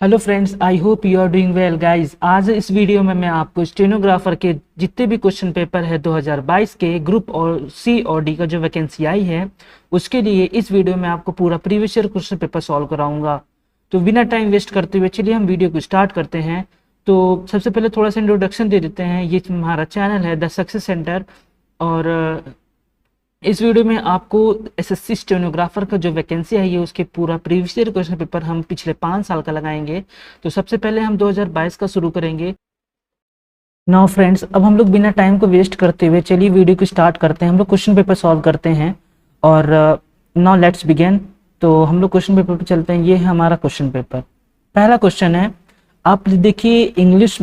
Hello friends, I hope you are doing well guys. आज इस video में मैं आपको स्टेनोग्राफर के जितने भी क्वेश्चन पेपर है 2022 के ग्रुप और सी और डी का जो वैकेंसी आई है उसके लिए इस वीडियो में आपको पूरा previous year question paper solve कराऊंगा। तो बिना टाइम वेस्ट करते हुए चलिए हम वीडियो को स्टार्ट करते हैं। तो सबसे पहले थोड़ा सा इंट्रोडक्शन दे देते हैं। ये हमारा चैनल है द सक्सेस सेंटर और इस वीडियो में आपको एसएससी स्टेनोग्राफर का जो वैकेंसी है ये उसके पूरा प्रीवियस ईयर क्वेश्चन पेपर हम पिछले 5 साल का लगाएंगे। तो सबसे पहले हम 2022 का शुरू करेंगे। नाउ फ्रेंड्स, अब हम लोग बिना टाइम को वेस्ट करते हुए चलिए वीडियो को स्टार्ट करते हैं। हम लोग क्वेश्चन पेपर सॉल्व करते हैं और नाउ लेट्स बिगिन। तो हम लोग क्वेश्चन पेपर पर चलते हैं। ये है हमारा क्वेश्चन पेपर। पहला क्वेश्चन है, आप देखिए इंग्लिश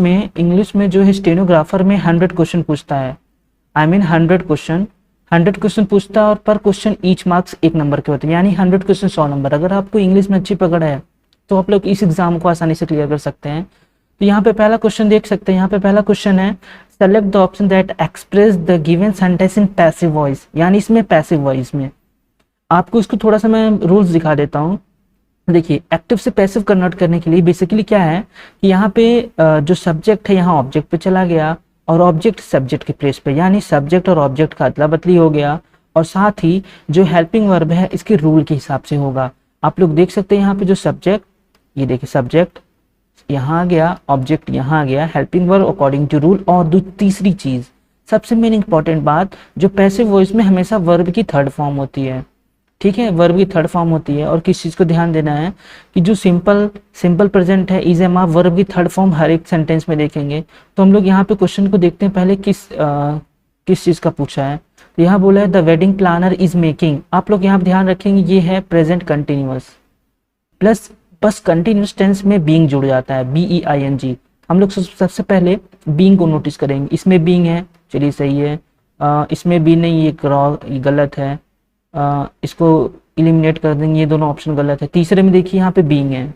में जो है स्टेनोग्राफर में 100 क्वेश्चन पूछता है। आई मीन 100 क्वेश्चन पूछता है और पर क्वेश्चन ईच मार्क्स 1 नंबर के होते हैं, यानी 100 क्वेश्चन 100 नंबर। अगर आपको इंग्लिश में अच्छी पकड़ है तो आप लोग इस एग्जाम को आसानी से क्लियर कर सकते हैं। तो यहाँ पे पहला क्वेश्चन देख सकते हैं। यहाँ पे पहला क्वेश्चन है, select the option that express the given sentence in passive voice, यानी इसमें पैसिव वॉइस में आपको इसको थोड़ा सा मैं रूल्स दिखा देता हूँ। देखिए, एक्टिव से पैसिव कन्वर्ट करने के लिए बेसिकली क्या है कि यहाँ पे जो सब्जेक्ट है यहाँ ऑब्जेक्ट पे चला गया और ऑब्जेक्ट सब्जेक्ट के प्लेस पे, यानी सब्जेक्ट और ऑब्जेक्ट का अदला बदली हो गया। और साथ ही जो हेल्पिंग वर्ब है इसके रूल के हिसाब से होगा। आप लोग देख सकते हैं यहाँ पे जो सब्जेक्ट, ये देखिए सब्जेक्ट यहाँ आ गया, ऑब्जेक्ट यहाँ आ गया, helping verb according to rule. और तीसरी चीज, सबसे मेन इंपॉर्टेंट बात, जो पैसिव वॉइस में हमेशा वर्ब की थर्ड फॉर्म होती है। ठीक है, वर्ब की थर्ड फॉर्म होती है। और किस चीज को ध्यान देना है कि जो सिंपल प्रेजेंट है इज एम, आप वर्ब की थर्ड फॉर्म हर एक सेंटेंस में देखेंगे। तो हम लोग यहाँ पे क्वेश्चन को देखते हैं पहले किस चीज का पूछा है। तो यहाँ बोला है the wedding planner is making. आप लोग यहाँ ध्यान रखेंगे ये है प्रेजेंट कंटिन्यूअस प्लस बस कंटिन्यूअस टेंस में बीइंग जुड़ जाता है, BEING। हम लोग सबसे पहले बीइंग को नोटिस करेंगे। इसमें बीइंग है, चलिए सही है। इसमें भी नहीं, ये गलत है। इसको इलिमिनेट कर देंगे, ये दोनों ऑप्शन गलत है। तीसरे में देखिए यहाँ पे बीइंग है।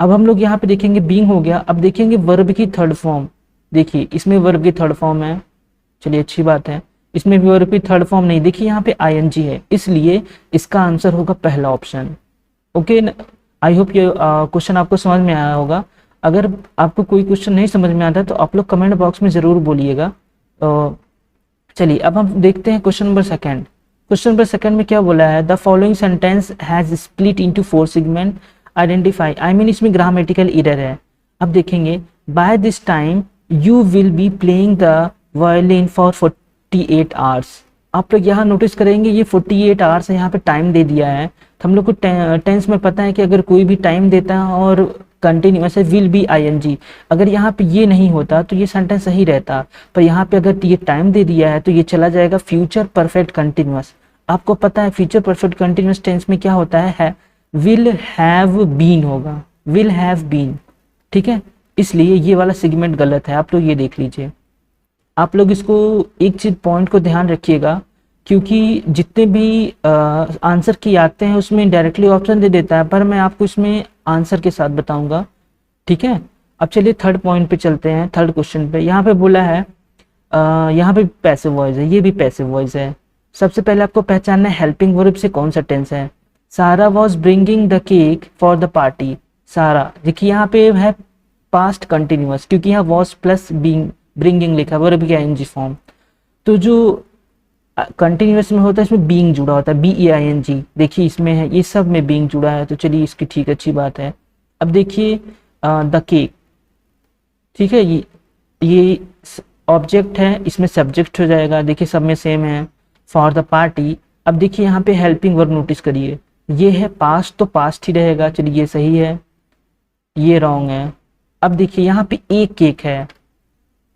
अब हम लोग यहाँ पे देखेंगे बीइंग हो गया। अब देखेंगे वर्ब की थर्ड फॉर्म। देखिए इसमें वर्ब की थर्ड फॉर्म है, चलिए अच्छी बात है। इसमें भी वर्ब की थर्ड फॉर्म नहीं, देखिए यहाँ पे ING है, इसलिए इसका आंसर होगा पहला ऑप्शन। ओके, आई होप ये क्वेश्चन आपको समझ में आया होगा। अगर आपको कोई क्वेश्चन नहीं समझ में आता तो आप लोग कमेंट बॉक्स में जरूर बोलिएगा। चलिए अब हम देखते हैं question number second. Question number second में क्या बोला है, the following sentence has split into 4 segment, identify. I mean इसमें ग्रामेटिकल एरर है। अब देखेंगे, by this time you will be playing the violin for 48 hours. आप लोग यहाँ नोटिस करेंगे ये 48 आवर्स है, यहाँ पे टाइम दे दिया है। तो हम लोग को टेंस में पता है कि अगर कोई भी टाइम देता है और कंटिन्यूअस है विल बी ING। अगर यहाँ पे ये नहीं होता तो ये सेंटेंस सही रहता, पर यहाँ पे अगर ये टाइम दे दिया है तो ये चला जाएगा फ्यूचर परफेक्ट कंटिन्यूअस। आपको पता है फ्यूचर परफेक्ट कंटिन्यूअस टेंस में क्या होता है विल हैव बीन होगा, विल हैव बीन। ठीक है, इसलिए ये वाला सेगमेंट गलत है। आप लोग ये देख लीजिए। आप लोग इसको एक चीज पॉइंट को ध्यान रखिएगा, क्योंकि जितने भी आंसर की आते हैं उसमें डायरेक्टली ऑप्शन दे देता है, पर मैं आपको इसमें आंसर के साथ बताऊंगा। ठीक है, अब चलिए थर्ड पॉइंट पे चलते हैं, थर्ड क्वेश्चन पे। यहाँ पे बोला है यहाँ पे पैसिव वॉइस है, ये भी पैसिव वॉइस है। सबसे पहले आपको पहचानना है हेल्पिंग वर्ब से कौन सा टेंस है। सारा was bringing the cake for the party. सारा, देखिए यहाँ पे है पास्ट कंटिन्यूअस, क्योंकि यहाँ वॉज प्लस बीइंग ब्रिंगिंग लिखा, वर्ब की ING फॉर्म। तो जो कंटिन्यूअस में होता है इसमें बीइंग जुड़ा होता है, BEING। देखिए इसमें है, ये सब में बीइंग जुड़ा है, तो चलिए इसकी ठीक अच्छी बात है। अब देखिए द केक, ठीक है, ये ऑब्जेक्ट है, इसमें सब्जेक्ट हो जाएगा। देखिए सब में सेम है, फॉर द पार्टी। अब देखिए यहाँ पे हेल्पिंग वर्ब नोटिस करिए, ये है पास्ट तो पास्ट ही रहेगा, चलिए ये सही है, ये रॉन्ग है। अब देखिए यहाँ पे एक केक है,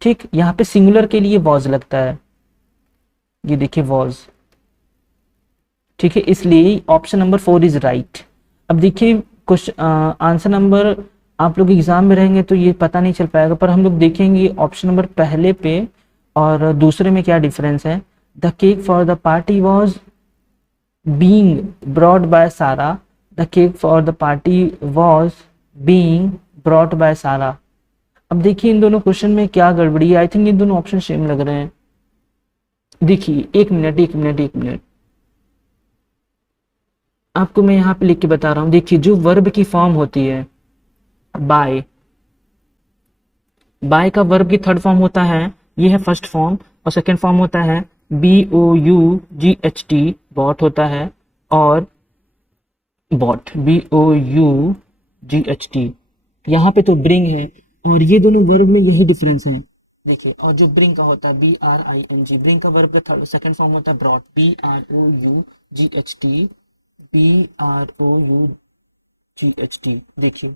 ठीक, यहाँ पे सिंगुलर के लिए वॉज लगता है, ये देखिए वॉज। ठीक है, इसलिए ऑप्शन नंबर 4 इज राइट। अब देखिए कुछ आंसर नंबर आप लोग एग्जाम में रहेंगे तो ये पता नहीं चल पाएगा, पर हम लोग देखेंगे ऑप्शन नंबर पहले पे और दूसरे में क्या डिफरेंस है। The cake for the party was being brought by Sara, the cake for the party was being brought by Sara. अब देखिए इन दोनों क्वेश्चन में क्या गड़बड़ी है। आई थिंक ये दोनों ऑप्शन सेम लग रहे हैं। देखिए एक मिनट आपको मैं यहाँ पे लिख के बता रहा हूँ। देखिए जो वर्ब की फॉर्म होती है, बाय। बाय का वर्ब की थर्ड फॉर्म होता है, ये है फर्स्ट फॉर्म, और सेकंड फॉर्म होता है BOUGHT, बॉट होता है, और बॉट BOUGHT। यहाँ पे तो ब्रिंग है, और ये दोनों वर्ब में यही डिफरेंस है। देखिए, और जो ब्रिंग का होता है BRING, ब्रिंग का वर्ब का थर्ड सेकंड फॉर्म होता है ब्रॉट BROUGHT, BROUGHT। देखिए,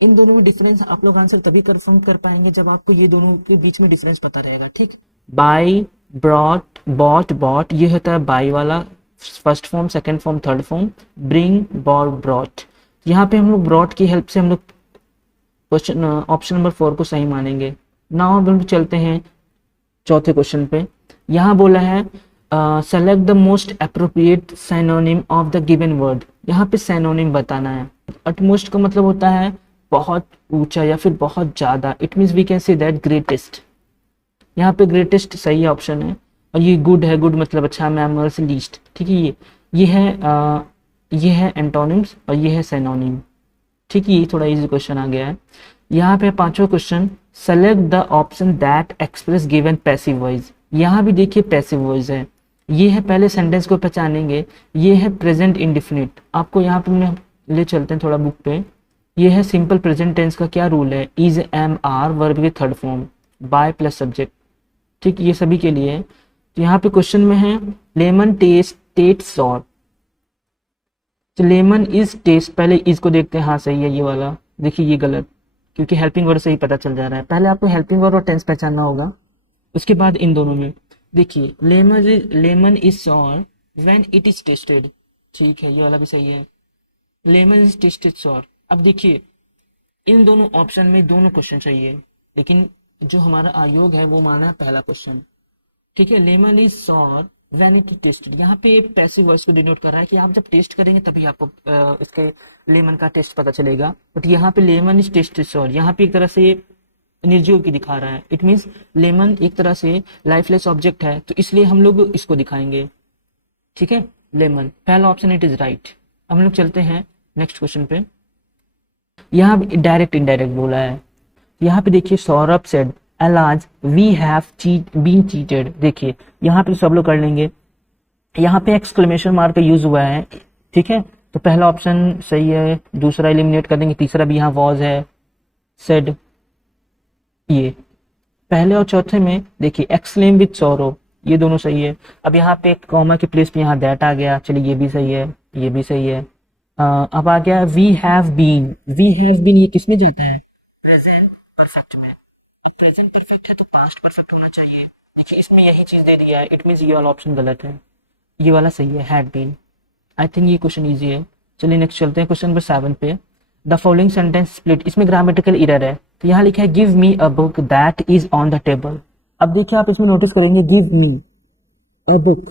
इन दोनों में डिफरेंस आप लोग आंसर तभी कंफर्म कर पाएंगे जब आपको ये दोनों के बीच में डिफरेंस पता रहेगा, ठीक। बाय, ब्रॉट, बॉट, बॉट, ये होता है बाय वाला, first form, second form, third form. Bring, bought, brought, यहाँ पे हम लोग ब्रॉट की हेल्प से हम लोग क्वेश्चन ऑप्शन नंबर 4 को सही मानेंगे। नाउ हम लोग चलते हैं चौथे क्वेश्चन पे। यहाँ बोला है select the most appropriate synonym of the given word. यहाँ पे सिनोनिम बताना है। अटमोस्ट का मतलब होता है बहुत ऊंचा या फिर बहुत ज्यादा। It means we can say that greatest. यहाँ पे ग्रेटेस्ट सही ऑप्शन है, और ये गुड है, गुड मतलब अच्छा, मैमल से लीस्ट, ठीक है। ये है एंटोनिम्स, और ये है सिनोनिम, ठीक है। ये थोड़ा इजी क्वेश्चन आ गया है। यहाँ पे पांचवा question, select the option that express given passive voice. यहाँ भी देखिए पैसिव वॉइस है। ये है, पहले सेंटेंस को पहचानेंगे, ये है प्रेजेंट इंडिफिनिट। आपको यहाँ पे ले चलते हैं थोड़ा बुक पे। ये है सिंपल प्रेजेंट टेंस का क्या रूल है, इज, एम, आर, वर्ब की third form, by plus subject, ठीक, ये सभी के लिए है। तो यहाँ पे क्वेश्चन में है लेमन टेस्ट टेट सॉर। तो लेमन इज टेस्ट, पहले इज को देखते हैं, हाँ सही है ये वाला। देखिए ये गलत, क्योंकि हेल्पिंग वर्ड से ही पता चल जा रहा है। पहले आपको हेल्पिंग वर्ड और टेंस पहचानना होगा, उसके बाद इन दोनों में। देखिए lemon is sour when it is tasted, ठीक है, ये वाला भी सही है। Lemon is tasted sour. अब देखिए, इन दोनों ऑप्शन में दोनों क्वेश्चन चाहिए, लेकिन जो हमारा आयोग है वो माना है पहला क्वेश्चन, ठीक है। Lemon is sour when it is tasted, यहाँ पे पैसिव वॉइस को डिनोट कर रहा है कि आप जब टेस्ट करेंगे तभी आपको इसके लेमन का टेस्ट पता चलेगा। बट यहाँ पे लेमन इज टेस्टेड सॉर, यहाँ पे एक तरह से निर्जीव की दिखा रहा है। इट मीन्स लेमन एक तरह से लाइफलेस ऑब्जेक्ट है, तो इसलिए हम लोग इसको दिखाएंगे, ठीक है, लेमन, पहला ऑप्शन इट इज राइट। हम लोग चलते हैं नेक्स्ट क्वेश्चन पे। यहाँ डायरेक्ट इनडायरेक्ट बोला है। यहाँ पे देखिए, Saurabh said always we have been cheated. देखिए यहाँ पे सब लोग कर लेंगे, यहाँ पे एक्सक्लेमेशन मार्क का यूज हुआ है, ठीक है। तो पहला ऑप्शन सही है, दूसरा एलिमिनेट कर देंगे, तीसरा भी यहाँ वॉज है, सेड, ये पहले और चौथे में देखिए एक्सक्लेम विद सौरव, ये दोनों सही है। अब यहाँ पे कॉमा के प्लेस पे यहाँ दैट आ गया, चलिए ये भी सही है, ये भी सही है। अब आ गया we have been. We have been ये किसमें जाता है, प्रेजेंट परफेक्ट में। अब प्रेजेंट परफेक्ट है तो पास्ट परफेक्ट होना चाहिए। देखिए इसमें यही चीज दे दिया है, इट मींस ये वाला ऑप्शन गलत है, ये वाला सही है, हैड बीन। आई थिंक ये क्वेश्चन इजी है। चलिए नेक्स्ट चलते हैं क्वेश्चन नंबर 7 पे। द फॉलोइंग सेंटेंस स्प्लिट, इसमें ग्रामेटिकल एरर है। तो यहाँ लिखा है give me a book that is on the table. अब देखिए आप इसमें नोटिस करेंगे give me a book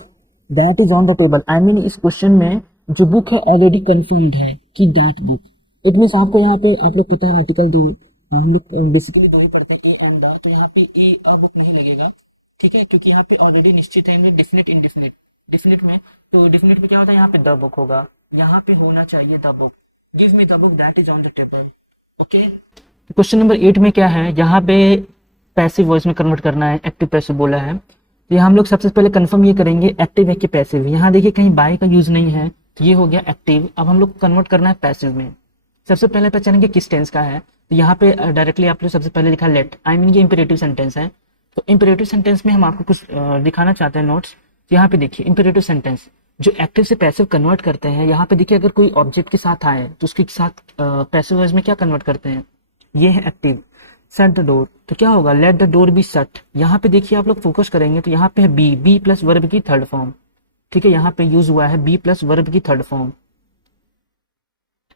that is on the table, I mean इस क्वेश्चन में जो बुक है ऑलरेडी कंफर्म्ड है कि दैट बुक। इट मीन्स आपको यहाँ पे, आप लोग पता है आर्टिकल 2, हम लोग बेसिकली 2 ही पढ़ते हैं, ए एंड द, तो यहाँ पे ए अ बुक नहीं लगेगा, ठीक है, क्योंकि यहाँ पे ऑलरेडी निश्चित है डेफिनेट इंडेफिनिट। डेफिनेट में, तो डेफिनेट में क्या होता है, यहाँ पे द बुक होगा, यहाँ पे होना चाहिए the book. Give me the book that is on the table, okay. Question number 8 में क्या है, यहाँ पे पैसिव वॉइस में कन्वर्ट करना है, एक्टिव पैसिव बोला है। तो यहाँ हम लोग सबसे पहले कंफर्म ये करेंगे एक्टिव है कि पैसिव। यहाँ देखिए कहीं बाय का यूज नहीं है, तो ये हो गया एक्टिव। अब हम लोग कन्वर्ट करना है पैसिव में। सबसे पहले पहचानेंगे किस टेंस का है। तो यहाँ पे डायरेक्टली आप लोग सबसे पहले लिखा लेट, आई मीन ये इंपेरेटिव सेंटेंस है। तो इंपेरेटिव सेंटेंस में हम आपको कुछ दिखाना चाहते हैं नोट्स। यहाँ पे देखिए इंपेरेटिव सेंटेंस जो एक्टिव से पैसिव कन्वर्ट करते हैं, यहाँ पे देखिए अगर कोई ऑब्जेक्ट के साथ आए तो उसके साथ पैसिव वॉइस में क्या कन्वर्ट करते हैं, ये है एक्टिव। शट द डोर, तो क्या होगा, let the door be shut. यहाँ पे देखिए आप लोग फोकस करेंगे तो यहाँ पे है बी, बी प्लस वर्ब की थर्ड फॉर्म, ठीक है, यहाँ पे यूज हुआ है बी प्लस वर्ब की थर्ड फॉर्म,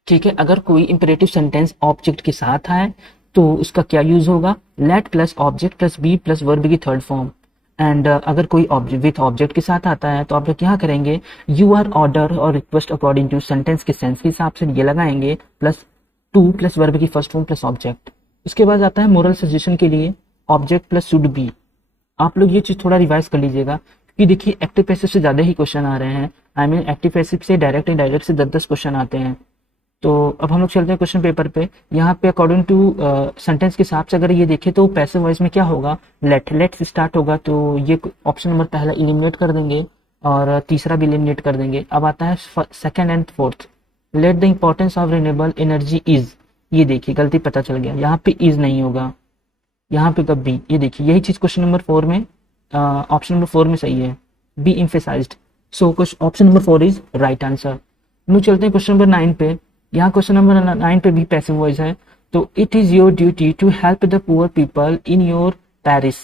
ठीक है। अगर कोई इंपेरेटिव सेंटेंस ऑब्जेक्ट के साथ आए तो उसका क्या यूज होगा, let plus object plus be plus verb की थर्ड फॉर्म। एंड अगर कोई ऑब्जेक्ट विथ ऑब्जेक्ट के साथ आता है तो आप लोग क्या करेंगे, यू आर ऑर्डर और रिक्वेस्ट अकॉर्डिंग टू सेंटेंस के सेंस के हिसाब से ये लगाएंगे, प्लस टू प्लस वर्ब की फर्स्ट फॉर्म प्लस ऑब्जेक्ट। उसके बाद आता है मोरल सजेशन के लिए ऑब्जेक्ट प्लस शुड बी। आप लोग ये चीज थोड़ा रिवाइज कर लीजिएगा, क्योंकि देखिए एक्टिव पैसिव से ज्यादा ही क्वेश्चन आ रहे हैं। आई मीन एक्टिव पैसिव से डायरेक्ट इनडायरेक्ट से 10-10 क्वेश्चन आते हैं। तो अब हम लोग चलते हैं क्वेश्चन पेपर पे। यहाँ पे अकॉर्डिंग टू सेंटेंस के हिसाब से अगर ये देखें तो पैसिव वॉइस में क्या होगा, लेट से स्टार्ट होगा, तो ये ऑप्शन नंबर पहला इलिमिनेट कर देंगे और तीसरा भी इलिमिनेट कर देंगे। अब आता है second and fourth, let the importance of renewable energy is, ये देखिए गलती पता चल गया, यहाँ पे इज नहीं होगा, यहाँ पे कब बी, ये देखिए यही चीज क्वेश्चन नंबर 4 में, ऑप्शन नंबर 4 में सही है, be emphasized. So option number 4 is right answer. हम लोग चलते हैं क्वेश्चन नंबर 9 पे। यहाँ क्वेश्चन नंबर 9 पे भी पैसिव वॉइस है, तो it is your duty to help the poor people in your parish.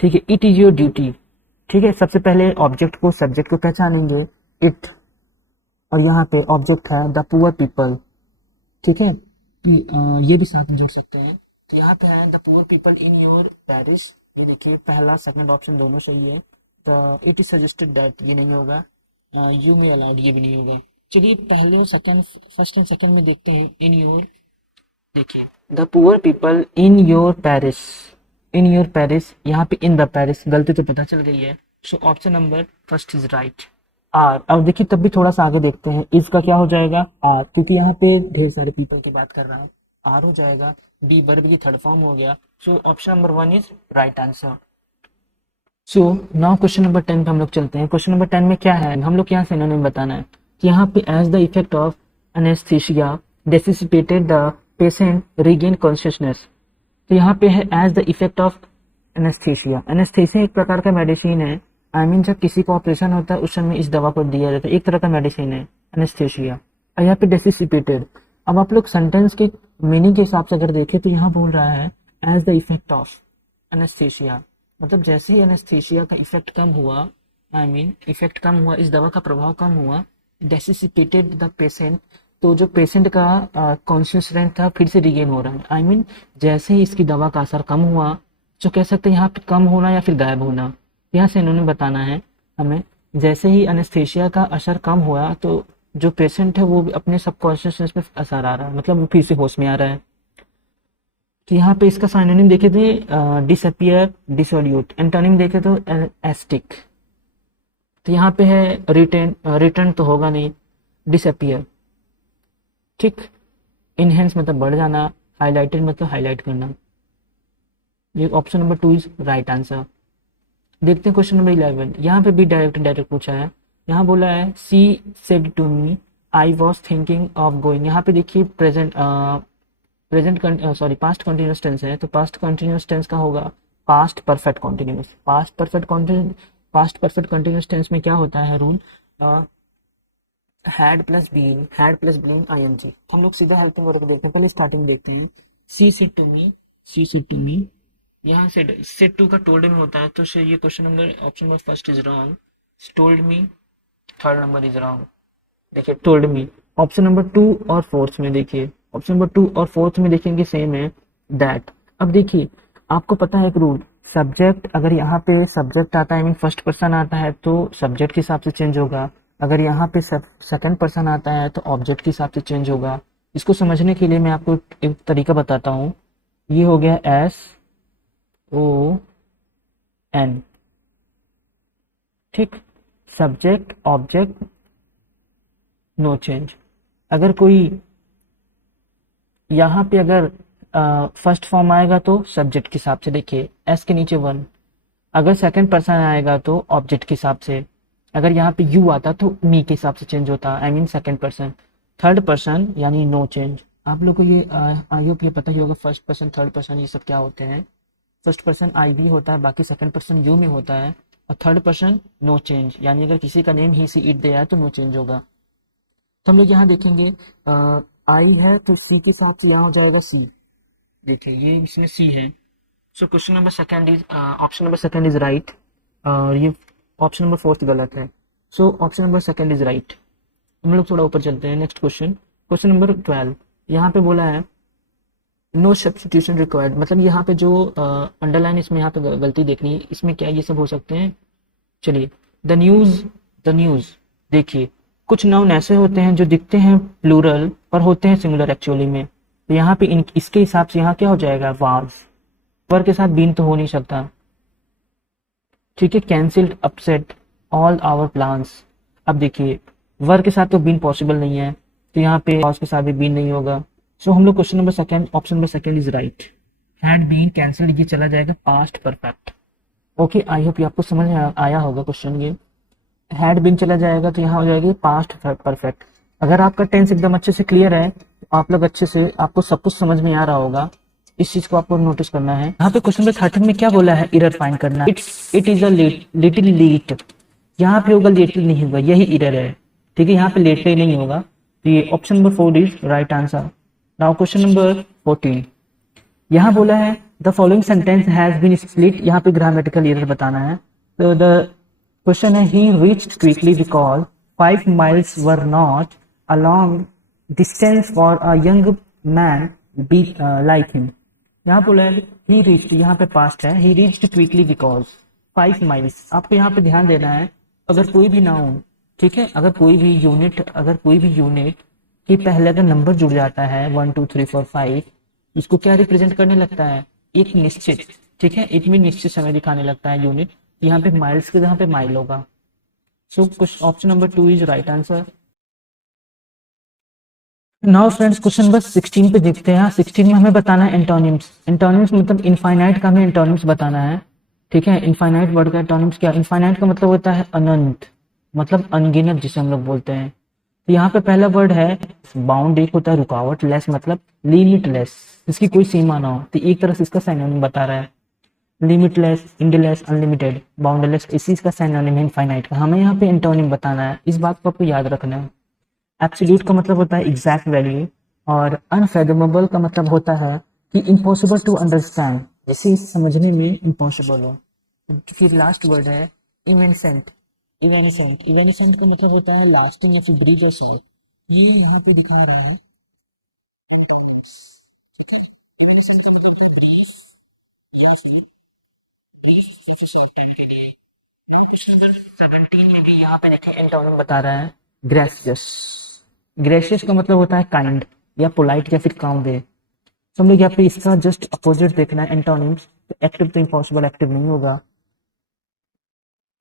ठीक है, इट इज योर ड्यूटी। ठीक है, सबसे पहले ऑब्जेक्ट को सब्जेक्ट को पहचानेंगे, इट, और यहाँ पे ऑब्जेक्ट है द पुअर पीपल। ठीक है, ये भी साथ में जोड़ सकते हैं, तो यहाँ पे है the poor people in your Paris. ये देखिए पहला सेकंड ऑप्शन दोनों सही है। The it is suggested that, ये नहीं होगा, यू मे अलाउड, ये भी नहीं होगा। चलिए पहले और सेकंड, फर्स्ट एंड सेकंड में देखते हैं। इन योर, देखिए the poor people in your Paris, in your Paris, यहाँ पे इन द पैरिस, गलती तो पता चल गई है। So option number first is right. आर, अब देखिए तब भी थोड़ा सा आगे देखते हैं, इस का क्या हो जाएगा आर, क्योंकि यहाँ पे ढेर सारे पीपल की बात कर रहा है, आर हो जाएगा। बी वर्ब की थर्ड फॉर्म हो गया। सो option number 1 is right answer. So now question number 10 पे हम लोग चलते हैं। क्वेश्चन नंबर 10 में क्या है, हम लोग यहाँ सिनोनिम बताना है कि यहाँ पे as the effect of anaesthesia dissipated the patient regain consciousness. तो यहाँ पे है as the effect of anaesthesia. Anaesthesia एक प्रकार का मेडिसिन है, आई मीन जब किसी को ऑपरेशन होता है उस समय इस दवा को दिया जाता है, एक तरह का मेडिसिन है एनेस्थीसिया। और यहाँ पे डेसिसिपेटेड, अब आप लोग सेंटेंस के मीनिंग के हिसाब से अगर देखें तो यहाँ बोल रहा है as the effect of anaesthesia, मतलब जैसे ही एनेस्थीसिया का इफेक्ट कम हुआ, आई मीन इफेक्ट कम हुआ, इस दवा का प्रभाव कम हुआ, डेसिसिपेटेड द पेशेंट, तो जो पेशेंट का कॉन्शियसनेस था फिर से रिगेन हो रहा है। आई मीन जैसे ही इसकी दवा का असर कम हुआ, जो कह सकते हैं यहाँ पे कम होना या फिर गायब होना, यहाँ से इन्होंने बताना है हमें, जैसे ही एनेस्थीसिया का असर कम हुआ तो जो पेशेंट है वो भी अपने सबकॉन्शियसनेस पे असर आ रहा है, मतलब वो फिर से होश में आ रहा है। तो यहाँ पे इसका साइनोनिम देखे थे डिसअपियर, डिसोल्यूट, एंटोनिम देखे तो एस्टिक। तो यहाँ पे है रिटर्न, रिटर्न तो होगा नहीं, डिसअपियर। ठीक, इनहेंस मतलब बढ़ जाना, हाईलाइटेड मतलब हाईलाइट करना। ये option number 2 is right answer. देखते हैं क्वेश्चन नंबर 11। यहाँ पे भी डायरेक्ट पूछा है। यहाँ बोला है she said to me I was thinking of going. यहाँ पे देखिए पास्ट कंटिन्यूअस टेंस है, तो पास्ट कंटिन्यूअस टेंस का होगा past perfect continuous. Past perfect continuous tense में क्या होता है rule, had plus being ING. हम लोग सीधा हेल्पिंग वर्ब देखते हैं, पहले स्टार्टिंग देखते हैं। सी सेड टू मी, यहाँ सेड टू का टोल्ड में होता है, तो ये question number option number first is wrong. Told me third number is wrong. देखिए टोल्ड मी ऑप्शन नंबर 2 और 4th में, देखिए ऑप्शन नंबर 2 और 4th में देखेंगे सेम है दैट। अब देखिए आपको पता है एक रूल, सब्जेक्ट अगर यहाँ पे सब्जेक्ट आता है, आई मीन फर्स्ट पर्सन आता है तो सब्जेक्ट के हिसाब से चेंज होगा, अगर यहाँ पे सेकंड पर्सन आता है तो ऑब्जेक्ट के हिसाब से चेंज होगा। इसको समझने के लिए मैं आपको एक तरीका बताता हूँ। ये हो गया SON, ठीक, सब्जेक्ट ऑब्जेक्ट नो चेंज। अगर कोई यहाँ पे अगर फर्स्ट फॉर्म आएगा तो सब्जेक्ट के हिसाब से, देखिए एस के नीचे 1, अगर सेकंड पर्सन आएगा तो ऑब्जेक्ट के हिसाब से, अगर यहाँ पे यू आता तो मी के हिसाब से चेंज होता, I mean second person. Third person यानी नो चेंज। आप लोग को ये आई होप ये पता ही होगा, फर्स्ट पर्सन थर्ड पर्सन ये सब क्या होते हैं। फर्स्ट पर्सन आई भी होता है, बाकी सेकंड पर्सन यू में होता है, और थर्ड पर्सन नो चेंज, यानी अगर किसी का नेम ही सी इट दिया है तो नो चेंज होगा। तो हम लोग यहाँ देखेंगे आई है तो सी के हिसाब से यहाँ हो जाएगा सी, देखिए ये इसमें सी है। So question number second is option number second is right, और ये ऑप्शन नंबर 4th गलत है। So option number second is right. हम लोग थोड़ा ऊपर चलते हैं, नेक्स्ट क्वेश्चन, क्वेश्चन नंबर 12। यहाँ पे बोला है नो सब्स्टिट्यूशन रिक्वायर्ड, मतलब यहाँ पे जो अंडरलाइन इसमें यहाँ पे गलती देखनी है, इसमें क्या ये सब हो सकते हैं। चलिए द न्यूज, देखिए कुछ नाउन ऐसे होते हैं जो दिखते हैं प्लूरल पर होते हैं सिंगुलर एक्चुअली में, तो यहाँ पे इसके हिसाब से यहाँ क्या हो जाएगा वाज, वर के साथ बीन तो हो नहीं सकता, ठीक है। Cancelled, upset all our plans, अब देखिए वर के साथ तो बीन पॉसिबल नहीं है, तो यहाँ पे was के साथ भी been नहीं होगा। सो हम लोग question number second, option number second is right. Had been cancelled, ये चला जाएगा past perfect. Okay, I hope ये आपको समझ में आया होगा क्वेश्चन। ये हैड बीन चला जाएगा तो यहाँ हो जाएगी पास्ट परफेक्ट। अगर आपका टेंस एकदम अच्छे से क्लियर है तो आप लोग अच्छे से, आपको सब कुछ समझ में आ रहा होगा। इस चीज को आपको नोटिस करना है। यहाँ पे क्वेश्चन नंबर 13 में क्या बोला है, एरर फाइंड करना। It is a little late, यहाँ पे होगा लिटिल नहीं होगा, यही एरर है। ठीक है, यहाँ पे लेट नहीं होगा, तो ये option number 4 is right answer. Now question number 14, यहाँ बोला है the following sentence has been split, यहाँ पे ग्रामेटिकल एरर बताना है। तो द क्वेश्चन है ही reached quickly because 5 miles were not a long distance for a young man be like him. यहाँ बोला है ही रीच्ड, यहाँ पे पास्ट है, ही रीच्ड क्विकली बिकॉज 5 miles। आपको यहाँ पे ध्यान देना है, अगर कोई भी नाउन, ठीक है, अगर कोई भी यूनिट कि पहले अगर नंबर जुड़ जाता है 1 2 3 4 5, इसको क्या रिप्रेजेंट करने लगता है, एक निश्चित, ठीक है, इट मीन निश्चित समय दिखाने लगता है यूनिट। यहाँ पे माइल्स के जहाँ पे माइल होगा। So option number 2 is right answer. Now friends question number 16 पे देखते हैं। 16 में हमें बताना है एंटोनिम्स। एंटोनिम्स मतलब इनफाइनाइट का हमें एंटोनिम्स बताना है। ठीक है, इनफाइनाइट वर्ड का एंटोनिम्स क्या, इनफाइनाइट का मतलब होता है अनंत, मतलब अनगिनत जिसे हम लोग बोलते हैं। तो यहाँ पे पहला वर्ड है बाउंड, एक होता है रुकावट, लेस मतलब लिमिटलेस, इसकी कोई सीमा ना हो। तो एक तरह से इसका सिनोनिम बता रहा है, लिमिटलेस, इंडलेस, अनलिमिटेड, बाउंडलेस, इसी इसका सिनोनिम है इनफाइनाइट का। हमें यहाँ पे एंटोनिम बताना है, इस बात को आपको याद रखना है। एब्सोल्यूट का मतलब होता है एग्जैक्ट वैल्यू, और अनफेदमेबल का मतलब होता है कि इम्पॉसिबल टू अंडरस्टैंड, जिसे समझने में इम्पॉसिबल हो। फिर लास्ट वर्ड है इवेंसेंट। इवेनिसेंट का मतलब होता है लास्टिंग या फिर ब्रीफ और शॉर्ट। ये यहाँ पे दिखा रहा है एंटोनिम्स। ठीक है, इवेनिसेंट का मतलब है ब्रीफ या फिर शॉर्ट टाइम के लिए। नाउ क्वेश्चन नंबर 17 में भी यहाँ पे देखें एंटोनिम बता रहा है ग्रेशियस। ग्रेशियस का मतलब होता है काइंड या पोलाइट या फिर काम वे। तो हम लोग यहाँ पे इसका जस्ट अपोजिट देखना है एंटोनिम्स। तो एक्टिव तो इम्पॉसिबल, एक्टिव नहीं होगा।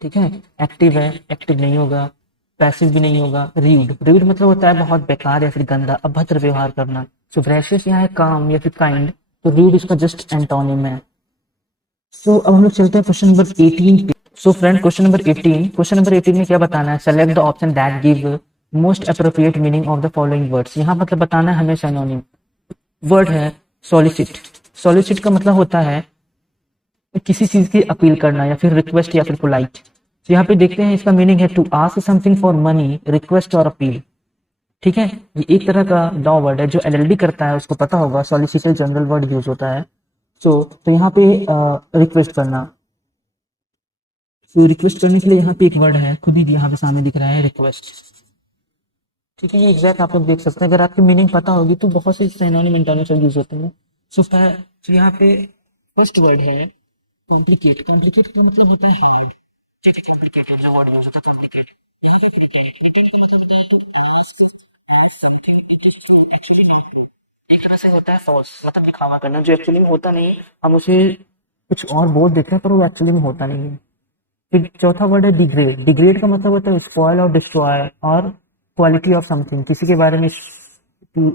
ठीक है, एक्टिव है, एक्टिव नहीं होगा। पैसिव भी नहीं होगा। र्यूड मतलब होता है बहुत बेकार या फिर गंदा, अभद्र व्यवहार करना। सो ग्रेशियस यहाँ है काम या फिर काइंड, तो र्यूड इसका जस्ट एंटोनिम है। सो अब हम लोग चलते हैं क्वेश्चन नंबर 18 पे। सो फ्रेंड क्वेश्चन नंबर 18 में क्या बताना है, select the option that give most appropriate meaning of the following words. यहाँ मतलब बताना है हमें सिनोनिम। वर्ड है सॉलिसिट। सॉलिसिट का मतलब होता है किसी चीज की अपील करना या फिर रिक्वेस्ट या फिर पोलाइट। तो यहाँ पे देखते हैं इसका मीनिंग है to ask something for money, request और अपील। ठीक है, ये एक तरह का लॉ वर्ड है, जो एलएलबी करता है उसको पता होगा, सॉलिसिटर जनरल वर्ड यूज होता है। तो यहाँ पे रिक्वेस्ट करना। तो रिक्वेस्ट करने के लिए यहाँ पे एक वर्ड है, खुद ही यहाँ पे सामने दिख रहा है, रिक्वेस्ट। ठीक है, ये एग्जैक्ट आप लोग देख सकते हैं। अगर आपकी मीनिंग पता होगी तो बहुत से सिनोनिम एंटोनिम यूज होते हैं। सो यहाँ पे फर्स्ट वर्ड है कॉम्प्लिकेट। कॉम्प्लिकेट का मतलब होता है हार्ड। ठीक है, कॉम्प्लिकेटेड जो वर्ड यूज होता है कॉम्प्लिकेट। यहाँ पे डिटेल का मतलब होता है to ask for something which is actually not. एक तरह से होता है फॉल्स, मतलब दिखावा करना, जो एक्चुअली में होता नहीं, हम उसे कुछ और बोल देते हैं पर वो एक्चुअली में होता नहीं है। फिर चौथा वर्ड है डिग्रेड। डिग्रेड का मतलब होता है स्पॉइल और डिस्ट्रॉय और क्वालिटी ऑफ समथिंग, किसी के बारे में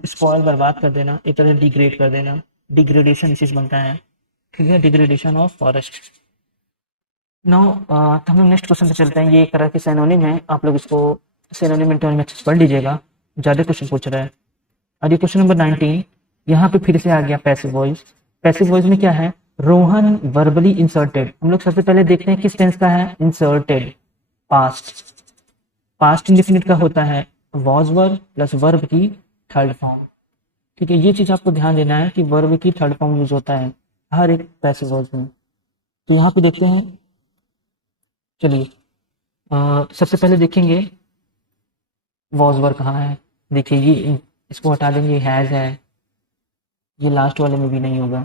स्पॉइल बर्बाद कर देना, एक तरह डिग्रेड कर देना, डिग्रेडेशन चीज बनता है। ठीक है, डिग्रेडेशन ऑफ फॉरेस्ट। नाउ तो हम लोग नेक्स्ट क्वेश्चन पे चलते हैं। ये एक तरह के सिनोनिम है, आप लोग इसको सिनोनिम एंटोनिम अच्छे से पढ़ लीजिएगा, ज्यादा क्वेश्चन पूछ रहा है। और ये क्वेश्चन नंबर 19, यहाँ पे फिर से आ गया पैसिव वॉइस। पैसिव वॉइस में क्या है, रोहन वर्बली इंसर्टेड। हम लोग सबसे पहले देखते हैं किस टेंस का है, इंसर्टेड, पास्ट। पास्ट इंडेफिनिट का होता है वॉज वर्ब प्लस वर्ब की थर्ड फॉर्म। ठीक है, ये चीज आपको ध्यान देना है कि वर्ब की थर्ड फॉर्म यूज होता है हर एक पैसिव वॉइस में। तो यहाँ पे देखते हैं, चलिए सबसे पहले देखेंगे वॉज वर्ब कहाँ है। देखिए ये, इसको हटा देंगे, हैज है, ये लास्ट वाले में भी नहीं होगा।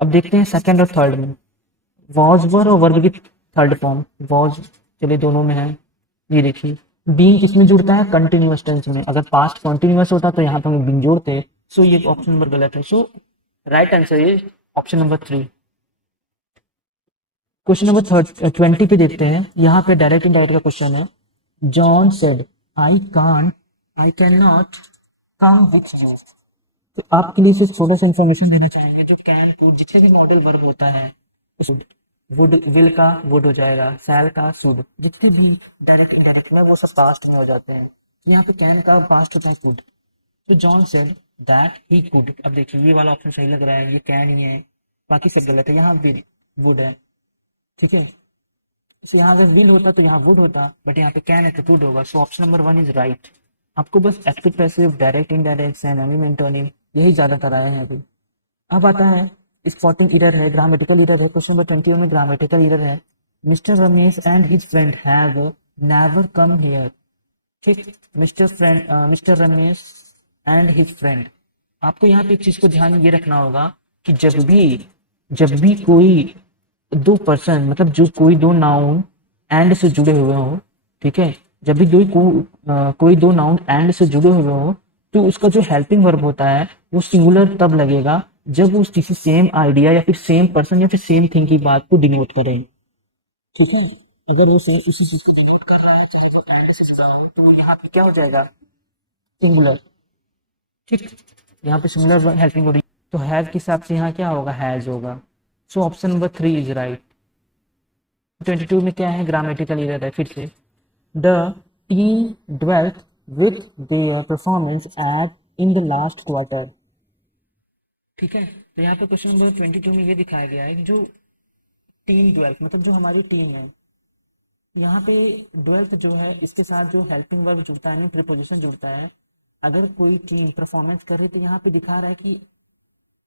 अब देखते हैं सेकंड और थर्ड में, वॉज वर्ब और वर्ब की थर्ड फॉर्म। वॉज चलिए दोनों में है। ये देखिए बीइंग किसमें जुड़ता है, कंटिन्यूअस टेंस में। अगर पास्ट कंटिन्यूअस होता तो यहाँ पे हम बीइंग जोड़ते। सो ये ऑप्शन नंबर गलत है। So right answer is option number 3। Question number 20 पे देखते हैं। यहाँ पे डायरेक्ट इनडायरेक्ट का क्वेश्चन है। John said I can not come with you. तो आपके लिए सिर्फ थोड़ा सा इन्फॉर्मेशन देना चाहेंगे, जो कैन टू जितने भी मॉडल वर्ब होता है, वुड विल का वुड हो जाएगा, शैल का शुड, जितने भी डायरेक्ट इनडायरेक्ट में वो सब पास्ट में हो जाते हैं। यहाँ पे कैन का पास्ट होता है कुड। तो John said that he could. अब देखिए ये वाला ऑप्शन सही लग रहा है, ये कैन ही है, बाकी सब गलत है। यहाँ विल वुड है, ठीक है। तो यहाँ अगर विल होता तो यहाँ वुड होता, बट यहाँ पे कैन है तो वुड होगा। So option number 1 is right. आपको बस active passive direct indirect synonym metonym यही ज्यादातर आए हैं अभी। अब आता है स्पॉटिंग एरर है, ग्रामेटिकल एरर है। क्वेश्चन नंबर 21 में ग्रामेटिकल एरर है। Mister Ramesh and his friend have never come here. ठीक, mister Ramesh and his friend. आपको यहाँ पे एक चीज को ध्यान ये रखना होगा कि जब भी कोई दो पर्सन, मतलब जो कोई दो नाउन एंड से जुड़े हुए हो, ठीक है, जब भी कोई दो नाउन एंड से जुड़े हुए हो, तो उसका जो हेल्पिंग वर्ब होता है वो सिंगुलर तब लगेगा जब वो किसी सेम आइडिया या फिर सेम पर्सन या फिर सेम थिंग की बात को डिनोट करे, ठीक है। अगर वो सेम उसी चीज को डिनोट कर रहा है, चाहे वो एंड से जुड़ा हो, तो यहाँ पे क्या हो जाएगा, सिंगुलर। ठीक, यहाँ पे सिंगुलर हेल्पिंग हो रही, तो हैव के हिसाब से यहाँ क्या होगा, हैज होगा। So option number 3 is right. 22 में क्या है, ग्रामेटिकल एरर है फिर से। The team dwelt with their performance at in the last quarter। ठीक है, तो यहाँ पे क्वेश्चन नंबर 22 में ये दिखाया गया है कि जो टीम ड्वेल्थ मतलब जो हमारी टीम है, यहाँ पे ड्वेल्थ जो है इसके साथ जो हेल्पिंग वर्ब जुड़ता है, प्रीपोजिशन जुड़ता है। अगर कोई टीम परफॉर्मेंस कर रही है तो यहाँ पे दिखा रहा है कि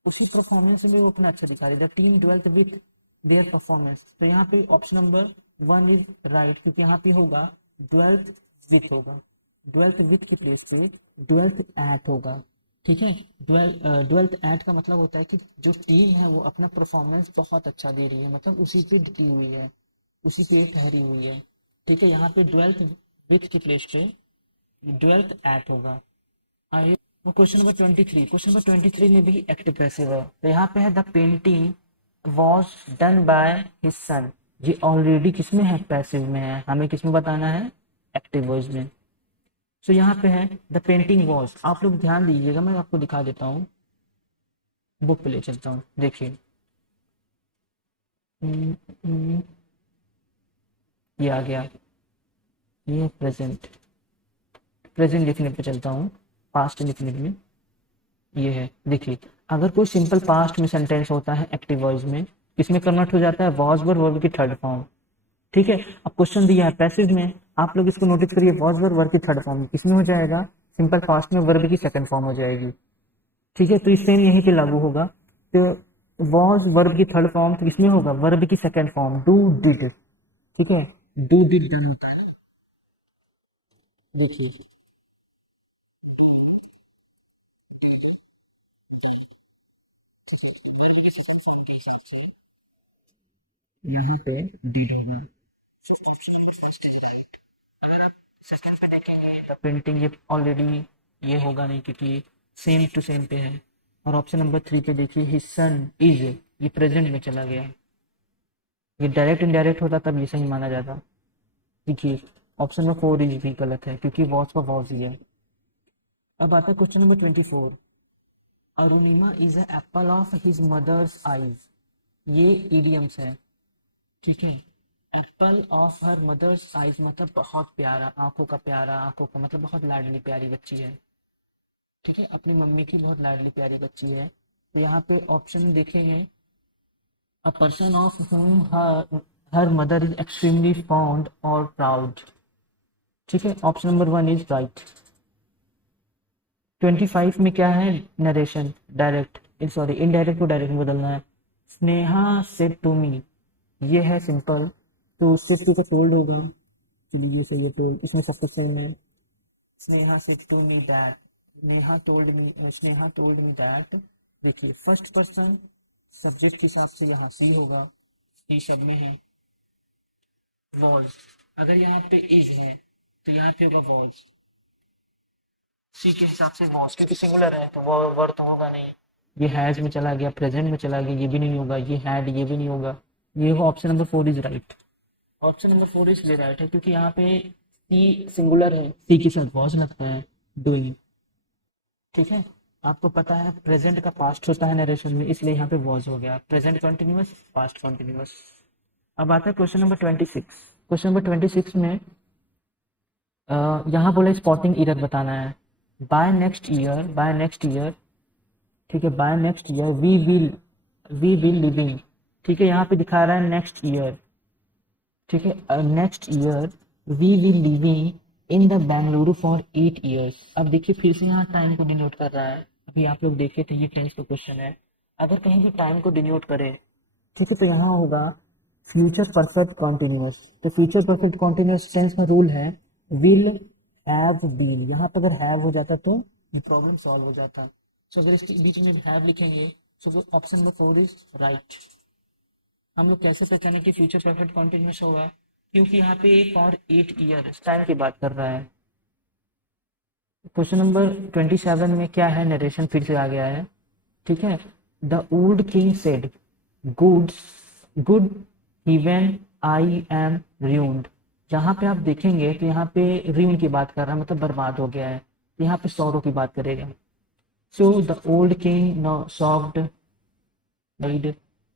उसी परफॉर्मेंस में वो अपना अच्छा दिखा रही है, the team dwelt with their performance. तो यहाँ पे ऑप्शन नंबर 1 इज राइट, क्योंकि यहाँ पे होगा ड्वेल्थ विथ होगा, ड्वेल्थ विथ की प्लेस पे ड्वेल्थ एट होगा, ठीक है। ड्वेल्थ एट का मतलब होता है कि जो टीम है वो अपना परफॉर्मेंस बहुत अच्छा दे रही है, मतलब उसी पे टिकी हुई है, उसी पे ठहरी हुई है, ठीक है। यहाँ पे ड्वेल्थ विथ की प्लेस पे ड्वेल्थ एट होगा। आइए वो क्वेश्चन नंबर 23। क्वेश्चन नंबर 23 में भी एक्टिव पैसिव है। तो यहाँ पे है the painting was done by his son. ये ऑलरेडी किसमें है, पैसिव में है, हमें किसमें बताना है, एक्टिव वॉइस में। सो यहाँ पे है द पेंटिंग वॉज। आप लोग ध्यान दीजिएगा, मैं आपको दिखा देता हूँ, बुक पे ले चलता हूँ, देखिए। ये आ गया, ये प्रेजेंट, प्रेजेंट लिखने पे चलता हूँ, पास्ट लिखने में ये है। देखिए अगर कोई सिंपल पास्ट में सेंटेंस होता है एक्टिव वॉइस में, इसमें कन्वर्ट हो जाता है वॉज वर वर्ब की थर्ड फॉर्म, ठीक है। अब क्वेश्चन दिया है पैसिव में, आप लोग इसको नोटिस करिए, वॉज वर वर्ब की थर्ड फॉर्म किसमें हो जाएगा, सिंपल पास्ट में वर्ब की सेकंड फॉर्म हो जाएगी, ठीक है। तो इस सेम यहीं पे लागू होगा। तो वॉज वर्ब की थर्ड फॉर्म तो किसमें होगा, वर्ब की सेकंड फॉर्म डू डिड, ठीक है, डू डिड डन होता है। देखिए यहाँ पे डिड होगा। सेकंड पे देखेंगे तो प्रिंटिंग ये ऑलरेडी ये होगा नहीं, क्योंकि सेम टू सेम पे है। और ऑप्शन नंबर 3 पे देखिए हिज सन इज, ये प्रेजेंट में चला गया, ये डायरेक्ट इनडायरेक्ट होता तब ये सही माना जाता। देखिए ऑप्शन नंबर 4 इज भी गलत है, क्योंकि वॉज का वॉज ही है। अब आता है question number 24। Arunima is a apple of his mother's eyes. ये इडियम्स है, ठीक है। Apple of her mother's eyes मतलब बहुत प्यारा, आंखों का प्यारा, आंखों का मतलब बहुत लाडली प्यारी बच्ची है, ठीक है, अपनी मम्मी की बहुत लाडली प्यारी बच्ची है। तो यहाँ पे ऑप्शन देखे हैं, a person of home her mother is extremely fond और प्राउड, ठीक है। Option number 1 is right. 25 में क्या है, नरेशन डायरेक्ट, सॉरी इनडायरेक्ट को डायरेक्ट में बदलना है। स्नेहा सेड टू मी, ये है सिंपल, तो सिर्फ का टोल्ड होगा, चलिए ये सही है, टोल्ड इसमें सबका सेम है। Sneha said to me that, Sneha told me that. देखिए फर्स्ट पर्सन सब्जेक्ट के हिसाब से यहाँ सी होगा, सी शब्द में है। वॉज, अगर यहाँ पे इज है तो यहाँ पे होगा वॉज, सी के हिसाब से वॉज, क्योंकि सिंगुलर है तो वो वर्ड तो होगा नहीं। ये हैज में चला गया, प्रेजेंट में चला गया, ये भी नहीं होगा, ये हैड ये भी नहीं होगा, ये होगा option number 4 is right. Option number 4 इसलिए राइट है क्योंकि यहाँ पे सी सिंगुलर है, सी के साथ वॉज लगता है, डूइंग। ठीक है, आपको पता है प्रेजेंट का पास्ट होता है नरेशन में, इसलिए यहाँ पे वॉज हो गया, प्रेजेंट कंटिन्यूअस, पास्ट कंटिन्यूअस। अब आता है क्वेश्चन नंबर 26। क्वेश्चन नंबर 26 में यहाँ बोले स्पॉटिंग एरर बताना है। By next year, by next year, ठीक है, by next year we will living, ठीक है, यहाँ पे दिखा रहा है नेक्स्ट ईयर, ठीक है, next year we will living in the Bengaluru for 8 years। अब देखिए फिर से यहाँ टाइम को डिनोट कर रहा है, अभी आप लोग देखे थे ये टेंस का क्वेश्चन है। अगर कहीं भी टाइम को डिनोट करे, ठीक है, तो यहाँ होगा फ्यूचर परफेक्ट कॉन्टिन्यूअस। तो फ्यूचर परफेक्ट कॉन्टिन्यूअस टेंस का रूल है विल हैव बीन, यहाँ पर अगर हैव हो जाता तो प्रॉब्लम सॉल्व हो जाता। तो अगर इसके बीच में हैव लिखेंगे तो ऑप्शन नंबर 4 इज राइट। हम लोग कैसे पहचाने कि फ्यूचर परफेक्ट कॉन्टिन्यूअस होगा, क्योंकि यहाँ पे फॉर 8 years टाइम की बात कर रहा है। क्वेश्चन नंबर 27 में क्या है, नरेशन फिर से आ गया है, ठीक है। The old king said good even I am ruined। जहाँ पे आप देखेंगे तो यहाँ पे ruin की बात कर रहा है, मतलब बर्बाद हो गया है, यहाँ पे सौरों की बात करेगा। So the old king no soft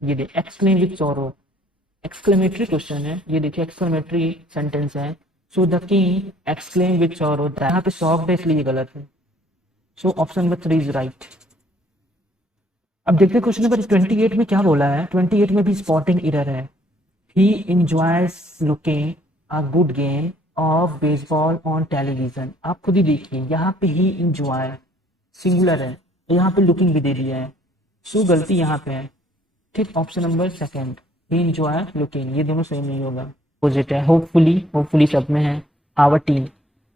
ये they exclaim with sorrow, exclamatory question है, ये देखिए एक्सक्लेमेटरी सेंटेंस है। So the king exclaim with sorrow, यहाँ पे सॉफ्ट है इसलिए गलत है। So option number 3 is right. अब देखते हैं क्वेश्चन नंबर 28 में क्या बोला है। 28 में भी स्पॉटिंग एरर है। He enjoys looking a good game of baseball on television. आप खुद ही देखिए यहाँ पे ही इंजॉय सिंगुलर है, यहाँ पे लुकिंग भी दे दिया है, सो गलती यहाँ पे है, ठीक। ऑप्शन नंबर 2 ही इंजॉय लुकिंग, ये दोनों सही नहीं होगा, अपोजिट है। होपफुली सब में है। आवर टीम,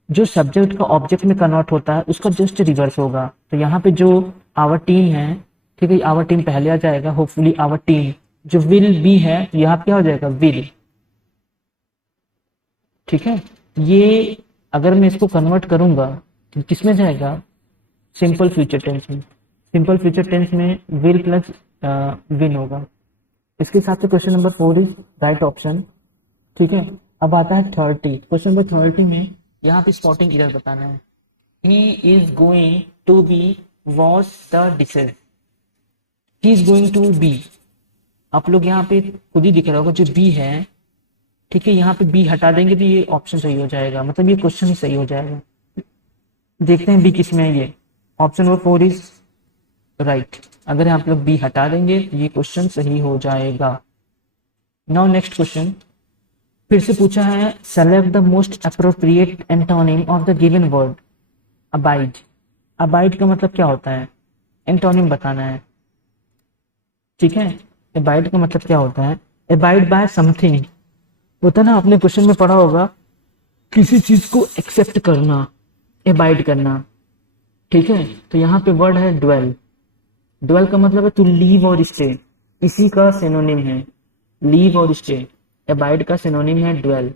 जो सब्जेक्ट का ऑब्जेक्ट में कन्वर्ट होता है उसका जस्ट रिवर्स होगा, तो यहाँ पे जो आवर टीम है, ठीक है, आवर टीम पहले आ जाएगा, होपफुली आवर टीम। जो विल बी है यहाँ पे क्या हो जाएगा, विल, ठीक है। ये अगर मैं इसको कन्वर्ट करूंगा तो किसमें जाएगा, सिंपल फ्यूचर टेंस में। सिंपल फ्यूचर टेंस में विल प्लस विन होगा। इसके हिसाब से question number 4 is right option, ठीक है। अब आता है 30। क्वेश्चन नंबर 30 में यहाँ पे स्पॉटिंग एरर बताना है। He is going to be wash the dishes, he is going to be, आप लोग यहाँ पे खुद ही दिख रहा होगा जो बी है, ठीक है, यहाँ पे बी हटा देंगे तो ये ऑप्शन सही हो जाएगा, मतलब ये क्वेश्चन ही सही हो जाएगा। देखते हैं बी किस में है, ये ऑप्शन नंबर 4 इज राइट। अगर आप लोग बी हटा देंगे तो ये क्वेश्चन सही हो जाएगा। नाउ नेक्स्ट क्वेश्चन फिर से पूछा है, select the most appropriate antonym of the given word abide. Abide का मतलब क्या होता है, एंटोनिम बताना है, ठीक है। अबाइड का मतलब क्या होता है, अबाइड बाय समथिंग होता है ना, आपने क्वेश्चन में पढ़ा होगा, किसी चीज को एक्सेप्ट करना, अबाइड करना, ठीक है। तो यहाँ पे वर्ड है ड्वेल। ड्वेल का मतलब है टू लीव और स्टे, इसी का सिनोनिम है लीव और स्टे। अबाइड का सिनोनिम है ड्वेल।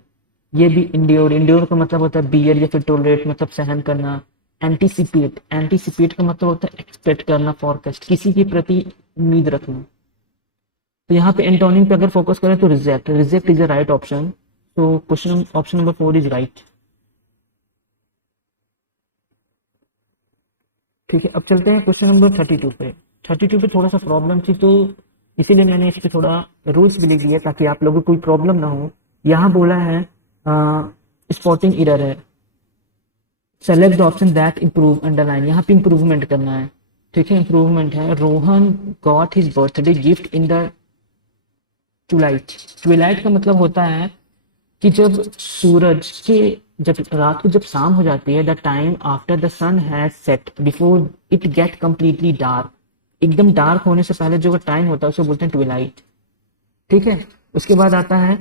ये भी इंड्योर, इंड्योर का मतलब होता है बियर या फिर टोलरेट, मतलब सहन करना। एंटीसिपेट, एंटीसिपेट का मतलब होता है एक्सपेक्ट करना, फॉरकास्ट, किसी के प्रति उम्मीद रखना। तो यहाँ पे एंटोनिम पे अगर फोकस करें तो reject, reject is the right option. तो question option number 4 is right, ठीक है। अब चलते हैं क्वेश्चन नंबर 32 पे। 32 पे थोड़ा सा प्रॉब्लम थी, तो इसीलिए मैंने इस पे थोड़ा रूल्स भी लिख दिया ताकि आप लोगों को कोई प्रॉब्लम ना हो। यहाँ बोला है स्पॉटिंग एरर है, select the option that improve, underline, यहाँ पे इम्प्रूवमेंट करना है, ठीक है, इम्प्रूवमेंट है। Rohan got his birthday gift in the Twilight. Twilight का मतलब होता है कि जब सूरज के, जब रात को जब शाम हो जाती है, the time after the sun has set before it get completely dark, एकदम डार्क होने से पहले जो टाइम होता है उसे बोलते हैं ट्विलाइट, ठीक है। उसके बाद आता है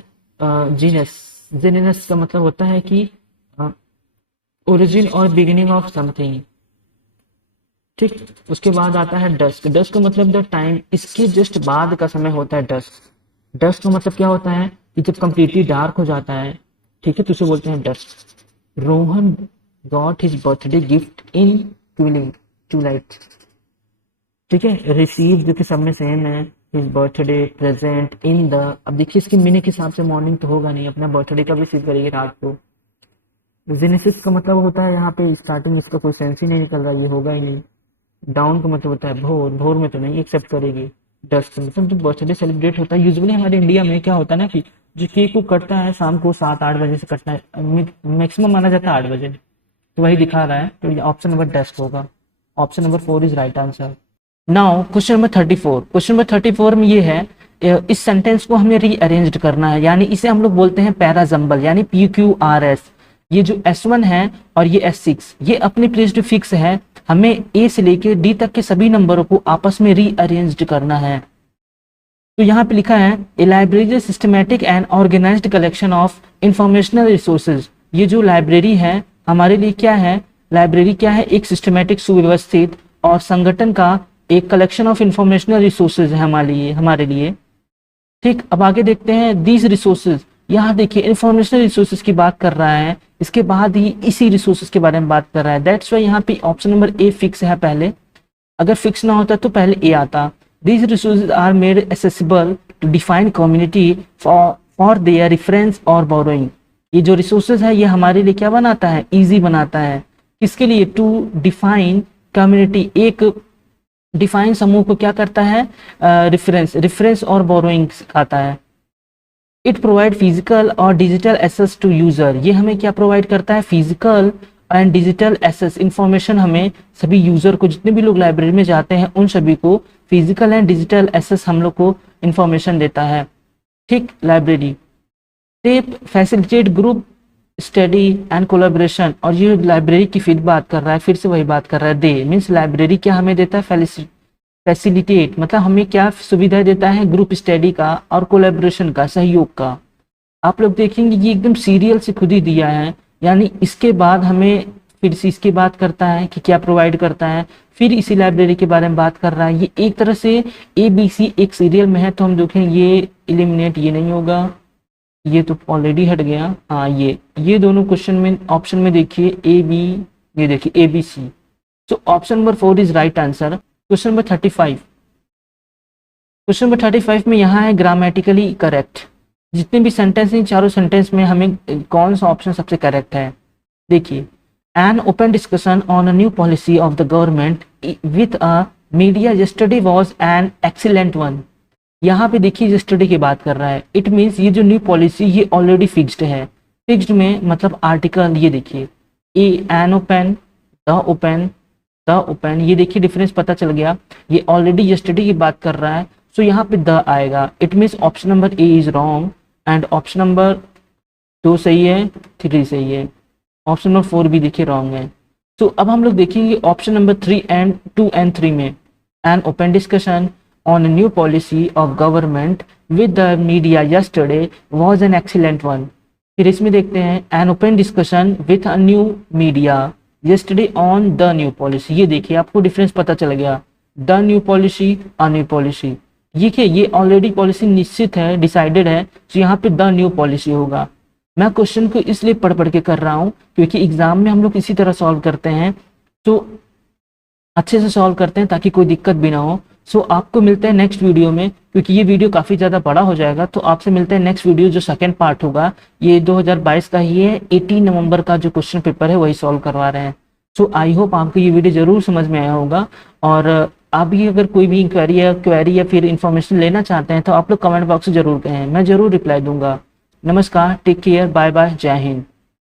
जीनस। जीनस का मतलब होता है कि ओरिजिन और बिगिनिंग ऑफ समथिंग, ठीक। उसके बाद आता है डस्क। डस्क का मतलब द टाइम, इसके जस्ट बाद का समय होता है डस्क। डस्क का मतलब क्या होता है कि जब कंप्लीटली डार्क हो जाता है, ठीक है, तो उसे बोलते हैं dusk. Rohan got his birthday gift in twilight, ठीक है। रिसीव जो कि सब में सेम है, his birthday present in the, अब देखिए इसकी मीनिंग के हिसाब से मॉर्निंग तो होगा नहीं, अपना बर्थडे का भी रिसीव करेंगे रात को। जेनेसिस का मतलब होता है यहाँ पे स्टार्टिंग, इसका कोई सेंस ही नहीं निकल रहा, ये होगा ही नहीं। डाउन का मतलब होता है भोर, भोर में तो नहीं एक्सेप्ट करेगी। डस्ट मतलब जो बर्थडे सेलिब्रेट होता है यूजुअली हमारे इंडिया में क्या होता है ना कि जो केक को कटता है शाम को 7-8 बजे से कटना है, मैक्सिमम माना जाता है 8 बजे, तो वही दिखा रहा है, तो ये ऑप्शन नंबर डस्ट होगा। Option number 4 is right answer. Now question number 34। Question number 34 में ये है, इस सेंटेंस को हमें रीअरेंज करना है, यानी इसे हम लोग बोलते हैं पैराजम्बल, यानी PQRS। ये जो S1 है और ये S6 ये अपनी प्लेस जो फिक्स है, हमें A से लेके D तक के सभी नंबरों को आपस में रीअरेंज करना है। तो यहाँ पे लिखा है a library systematic and organised collection of informational resources. ये जो लाइब्रेरी है हमारे लिए क्या है, लाइब्रेरी क्या है, एक सिस्टमैटिक सुव्यवस्थित और संगठन का एक कलेक्शन ऑफ इंफॉर्मेशनल रिसोर्सेज है हमारे लिए। ठीक, अब आगे देखते हैं दीज रिसोर्सेज। यहाँ देखिए इंफॉर्मेशनल रिसोर्सेज की बात कर रहा है, इसके बाद ही इसी रिसोर्सेज के बारे में बात कर रहा है। दैट्स वाई यहाँ पे ऑप्शन नंबर ए फिक्स है पहले, अगर फिक्स ना होता तो पहले ए आता। These resources are made accessible to define community for their reference और बोरोइंग। ये जो रिसोर्सेज है ये हमारे लिए क्या बनाता है, इजी बनाता है। किसके लिए, टू डिफाइन कम्युनिटी, एक डिफाइन समूह को क्या करता है, रेफरेंस और बोरोइंग सिखाता है। इट प्रोवाइड फिजिकल और डिजिटल एसेस टू यूजर। ये हमें क्या प्रोवाइड करता है, physical and digital access, information हमें सभी यूजर को, जितने भी लोग लाइब्रेरी में जाते हैं उन सभी को फिजिकल एंड डिजिटल एसेस हम लोग को इंफॉर्मेशन देता है। ठीक, library facilitate group study and collaboration. और ये लाइब्रेरी की फिर बात कर रहा है, फिर से वही बात कर रहा है, दे मीन्स लाइब्रेरी क्या हमें देता है, फैसिलिटेट मतलब हमें क्या सुविधा देता है, ग्रुप स्टडी का और कोलैबोरेशन का, सहयोग का। आप लोग देखेंगे ये एकदम सीरियल से खुद ही दिया है, यानी इसके बाद हमें फिर से इसकी बात करता है कि क्या प्रोवाइड करता है, फिर इसी लाइब्रेरी के बारे में बात कर रहा है। ये एक तरह से ABC एक सीरियल में है, तो हम देखें ये एलिमिनेट, ये नहीं होगा, ये तो ऑलरेडी हट गया। हाँ, ये दोनों क्वेश्चन में ऑप्शन में देखिए AB, ये देखिए ABC। So option number 4 is right answer. Question number 35। Question number 35 में यहाँ है ग्रामेटिकली करेक्ट। जितने भी सेंटेंस हैं चारों सेंटेंस में हमें कौन सा ऑप्शन सबसे करेक्ट है, देखिए। An open discussion on a new policy of the government with a media yesterday was an excellent one. यहाँ पे देखिए यस्टरडे की बात कर रहा है, इट मीन्स ये जो न्यू पॉलिसी ये ऑलरेडी फिक्स्ड है। फिक्स्ड में मतलब आर्टिकल, ये देखिए an open, the open, the open, ये देखिए डिफरेंस पता चल गया, ये ऑलरेडी यस्टरडे की बात कर रहा है, सो यहाँ पे द आएगा। It means option number A is wrong and option number 2 सही है, 3 सही है, ऑप्शन नंबर 4 भी देखिए रॉन्ग है। तो अब हम लोग देखेंगे ऑप्शन नंबर 3 एंड 2 एंड 3 में, an open discussion on a new policy of government with the media yesterday was an excellent one. फिर इसमें देखते हैं an open discussion with a new media yesterday on the new policy. ये देखिए आपको difference पता चल गया, the new policy, a new policy. देखिए ये ऑलरेडी पॉलिसी निश्चित है, डिसाइडेड है, तो यहाँ पे द न्यू पॉलिसी होगा। मैं क्वेश्चन को इसलिए पढ़ के कर रहा हूँ क्योंकि एग्जाम में हम लोग इसी तरह सॉल्व करते हैं, तो अच्छे से सॉल्व करते हैं ताकि कोई दिक्कत भी ना हो। सो आपको मिलते हैं नेक्स्ट वीडियो में, क्योंकि ये वीडियो काफ़ी ज़्यादा बड़ा हो जाएगा, तो आपसे मिलते हैं नेक्स्ट वीडियो जो सेकंड पार्ट होगा। ये 2022 का ही है, 18 नवंबर का जो क्वेश्चन पेपर है वही सॉल्व करवा रहे हैं। सो आई होप आपको ये वीडियो ज़रूर समझ में आया होगा, और आप भी अगर कोई भी क्वेरी या फिर इन्फॉर्मेशन लेना चाहते हैं तो आप लोग कमेंट बॉक्स में जरूर कहें, मैं ज़रूर रिप्लाई दूंगा। नमस्कार, टेक केयर, बाय बाय, जय हिंद।